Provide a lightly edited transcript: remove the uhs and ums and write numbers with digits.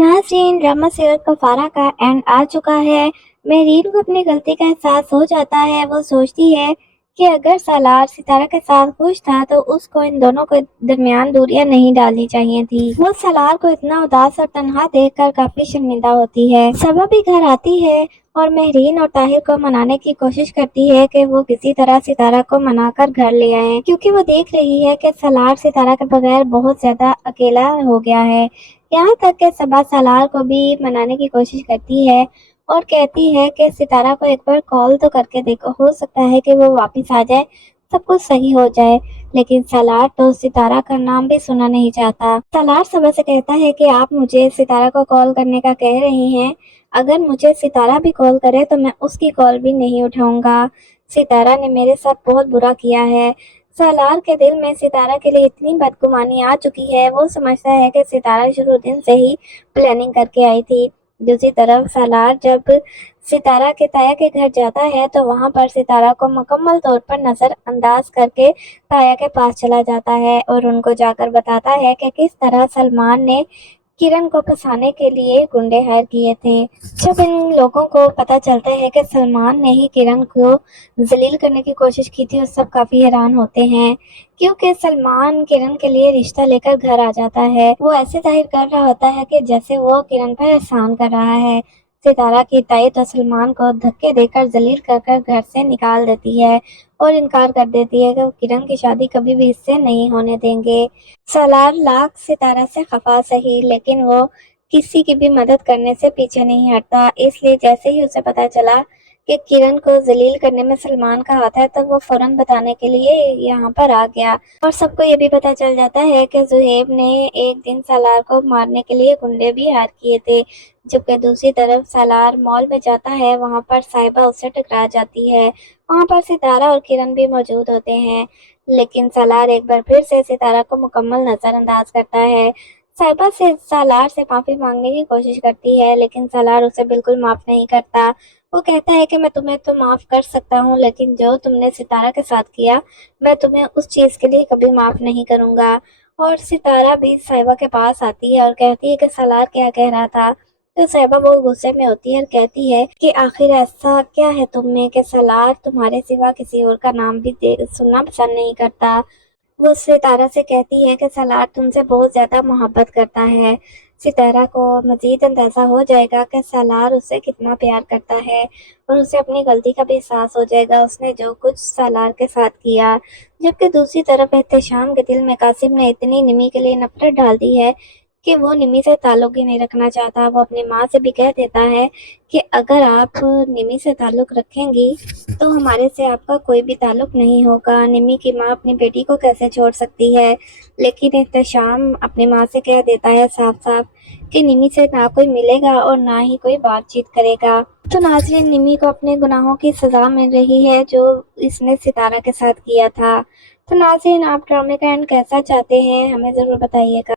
नाज़रीन, drama serial कफारा का and आ चुका है। मेहरीन को अपनी गलती का एहसास हो जाता है। वो सोचती है कि अगर सालार सितारा के साथ खुश था तो उसको इन दोनों के दरमियान दूरियां नहीं डालनी चाहिए थी। वो सालार को इतना उदास और तन्हा देखकर काफी शर्मिंदा होती है। सबा भी घर आती है और मेहरीन और ताहिर को मनाने की कोशिश करती है कि वो किसी तरह सितारा को मनाकर घर ले आए, क्योंकि वो देख रही है कि सालार सितारा के बगैर बहुत ज्यादा अकेला हो गया है। यहाँ तक कि सबा सालार को भी मनाने की कोशिश करती है और कहती है कि सितारा को एक बार कॉल तो करके देखो, हो सकता है कि वो वापस आ जाए, सब कुछ सही हो जाए। लेकिन सालार तो सितारा का नाम भी सुना नहीं चाहता। सालार सबा से कहता है कि आप मुझे सितारा को कॉल करने का कह रही हैं, अगर मुझे सितारा भी कॉल करे तो मैं उसकी कॉल भी नहीं उठाऊंगा। सितारा ने मेरे साथ बहुत बुरा किया है। सालार के दिल में सितारा के लिए इतनी बदगुमानी आ चुकी है, वो समझता है कि सितारा शुरू दिन से ही प्लानिंग करके आई थी। दूसरी तरफ सालार जब सितारा के ताया के घर जाता है तो वहां पर सितारा को मुकम्मल तौर पर नजरअंदाज करके ताया के पास चला जाता है और उनको जाकर बताता है कि किस तरह सलमान ने किरण को फंसाने के लिए गुंडे हायर किए थे। जब इन लोगों को पता चलता है कि सलमान ने ही किरण को जलील करने की कोशिश की थी, और सब काफी हैरान होते हैं, क्योंकि सलमान किरण के लिए रिश्ता लेकर घर आ जाता है। वो ऐसे जाहिर कर रहा होता है कि जैसे वो किरण पर एहसान कर रहा है। सितारा की ताई तो सलमान को धक्के देकर जलील कर घर से निकाल देती है और इनकार कर देती है कि वो किरण की शादी कभी भी इससे नहीं होने देंगे। सालार लाख सितारा से खफा सही, लेकिन वो किसी की भी मदद करने से पीछे नहीं हटता। इसलिए जैसे ही उसे पता चला कि किरण को जलील करने में सलमान का हाथ है, तब वो फौरन बताने के लिए यहाँ पर आ गया। और सबको ये भी पता चल जाता है कि जुहेब ने एक दिन सालार को मारने के लिए गुंडे भी हायर किए थे। जबकि दूसरी तरफ सालार मॉल में जाता है, वहाँ पर साहिबा उससे टकरा जाती है। वहाँ पर सितारा और किरण भी मौजूद होते हैं, लेकिन सालार एक बार फिर से सितारा को मुकम्मल नजरअंदाज करता है। साहिबा से सालार से माफी मांगने की कोशिश करती है, लेकिन सालार उसे बिल्कुल माफ नहीं करता। वो कहता है कि मैं तुम्हें तो माफ कर सकता हूँ, लेकिन जो तुमने सितारा के साथ किया, मैं तुम्हें उस चीज के लिए कभी माफ नहीं करूंगा। और सितारा भी साहिबा के पास आती है और कहती है कि सालार क्या कह रहा था। तो साहिबा बहुत गुस्से में होती है और कहती है कि आखिर ऐसा क्या है तुम में कि सालार तुम्हारे सिवा किसी और का नाम भी सुनना पसंद नहीं करता। वो सितारा से कहती है कि सालार तुमसे बहुत ज्यादा मोहब्बत करता है। सितारा को मजीद अंदाजा हो जाएगा कि सालार उससे कितना प्यार करता है और उसे अपनी गलती का भी एहसास हो जाएगा, उसने जो कुछ सालार के साथ किया। जबकि दूसरी तरफ एहतशाम के दिल में कासिम ने इतनी निमी के लिए नफरत डाल दी है कि वो निमी से ताल्लुक ही नहीं रखना चाहता। वो अपनी माँ से भी कह देता है कि अगर आप निमी से ताल्लुक रखेंगी तो हमारे से आपका कोई भी ताल्लुक नहीं होगा। निमी की माँ अपनी बेटी को कैसे छोड़ सकती है, लेकिन एहतशाम अपनी माँ से कह देता है साफ साफ कि निमी से ना कोई मिलेगा और ना ही कोई बातचीत करेगा। तो नाज़रीन, निमी को अपने गुनाहों की सजा मिल रही है जो इसने सितारा के साथ किया था। तो नाज़रीन, आप ड्रामे का एंड कैसा चाहते हैं, हमें ज़रूर बताइएगा।